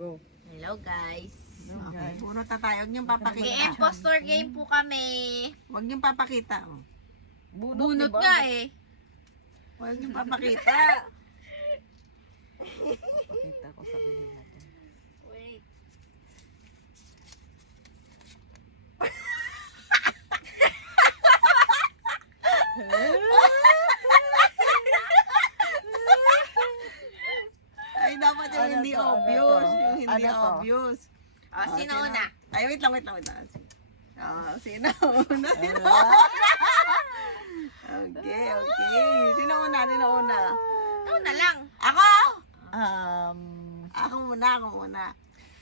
Go. Hello guys. Okay, puro tayo. Huwag niyong papakita. May impostor game po kami. Huwag niyong papakita. Oh. Bunot diba? nga eh. Huwag niyong papakita. Pakita ko sa kanila. Wait. Ay, dapat yung Ano hindi to? Ano obvious. to? Yung hindi Ano to? obvious. O, sino una? Ay, wait lang. Sino una? Okay. Sino una? Ikaw na lang. Ako! Um, Ako muna.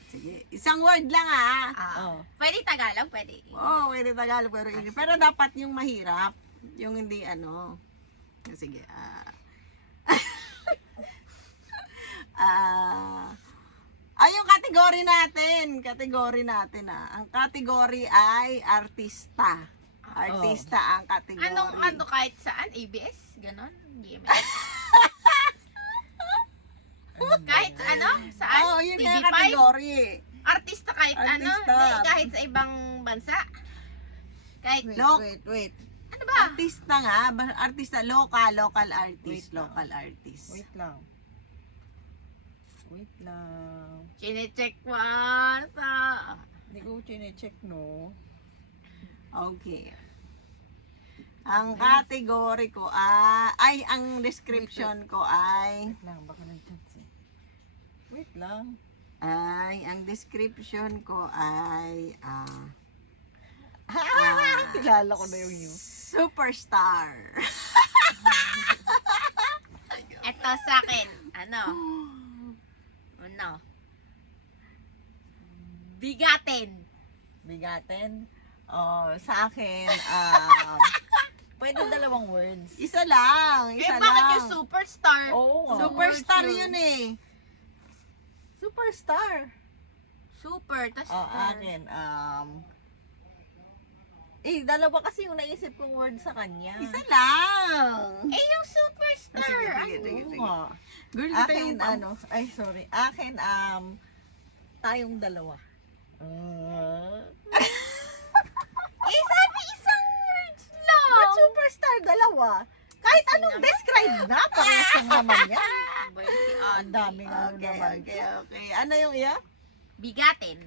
Sige, isang word lang ah. oh. Pwede Tagalog, pwede. Oo, pwede Tagalog pero English. Pero dapat yung mahirap. Yung hindi ano. Sige, yung kategory natin ah. Ang kategory ay artista. Artista ang kategory. Ano kahit saan? ABS? Ganon? GMS? Kahit ano? Saan? Oo, yun yung TV5? kategory. Artista kahit ano? Artista. Hindi, kahit sa ibang bansa? Kahit, Wait. ano ba? Artista nga, artista, local artist, Wait lang. local artist. Wait lang. Chine-check mo sa... Hindi ko chine-check, no? Okay. Ang kategory ko ang description ko ay, Wait lang, baka nag-chance eh. Wait lang. ang description ko ay, Kilala ko na yung new. superstar. Ito sa akin. Ano? Bigatin. Bigatin. Sa akin, pwede dalawang words. Isa lang. Bakit yung superstar? Oo nga. Superstar yun eh. Superstar. Super, tas Akin, dalawa kasi yung naisip kong word sa kanya. Isa lang. yung superstar. Sige. Oo nga. Girl, ito Akin, yung sorry. Akin, tayong dalawa. Sabi isang words lang. But superstar, dalawa. Kahit anong describe na, parehas lang naman yan. Ang daming naman. Okay. Ano yung iya? Bigatin.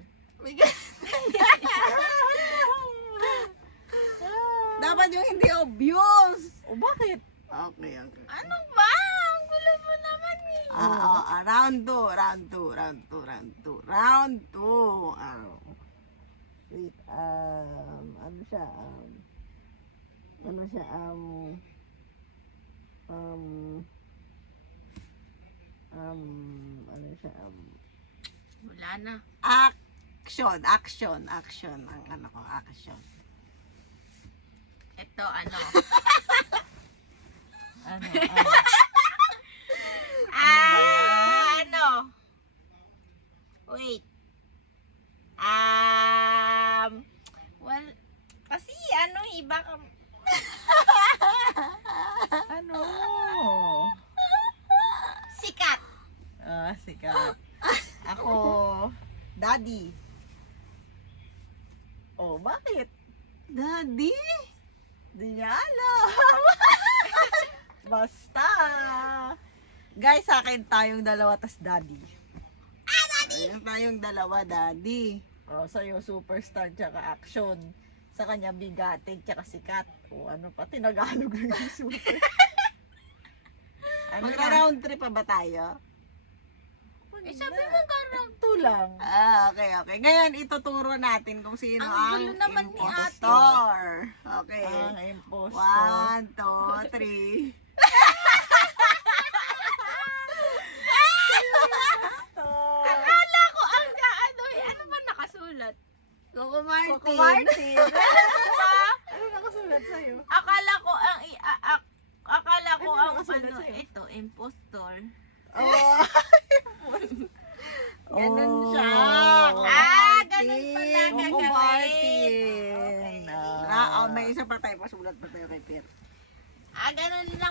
Dapat yung hindi obvious. O bakit? Okay. Ano ba? Ang gulo mo naman eh. Round 2. Wait, ano siya? Wala na. Action. Ang ano ko, action. Ito ano. Ano? Wait. Well, kasi ano, iba ka. Ano? Sikat. Sikat. Ako, daddy. Oh, bakit? Daddy? Di niya alam. Basta. Guys, sa akin tayong dalawa tas daddy. Ayun tayong dalawa, daddy. Sa'yo superstar tsaka action. Sa kanya bigatin tsaka sikat. Ano pa, tinagalog na yung super. Magra-round 3 pa ba tayo? Sabi mo round 2 lang. Okay. Ngayon, ituturo natin kung sino Ang ang gulo naman ni ate. impostor. Okay. Ang impostor. 1, 2, 3. Akala ko ang ano ba nakasulat? Coco Martin. Coco Martin. Diba? Ano nakasulat sa'yo? Akala ko ang Ano ang nakasulat ano sa'yo? ito, impostor. Ganun siya. Ganun pala Coco gagawin. Martin. Okay. May isa pa tayo. Pasulat pa tayo kay Pierre. Ganun lang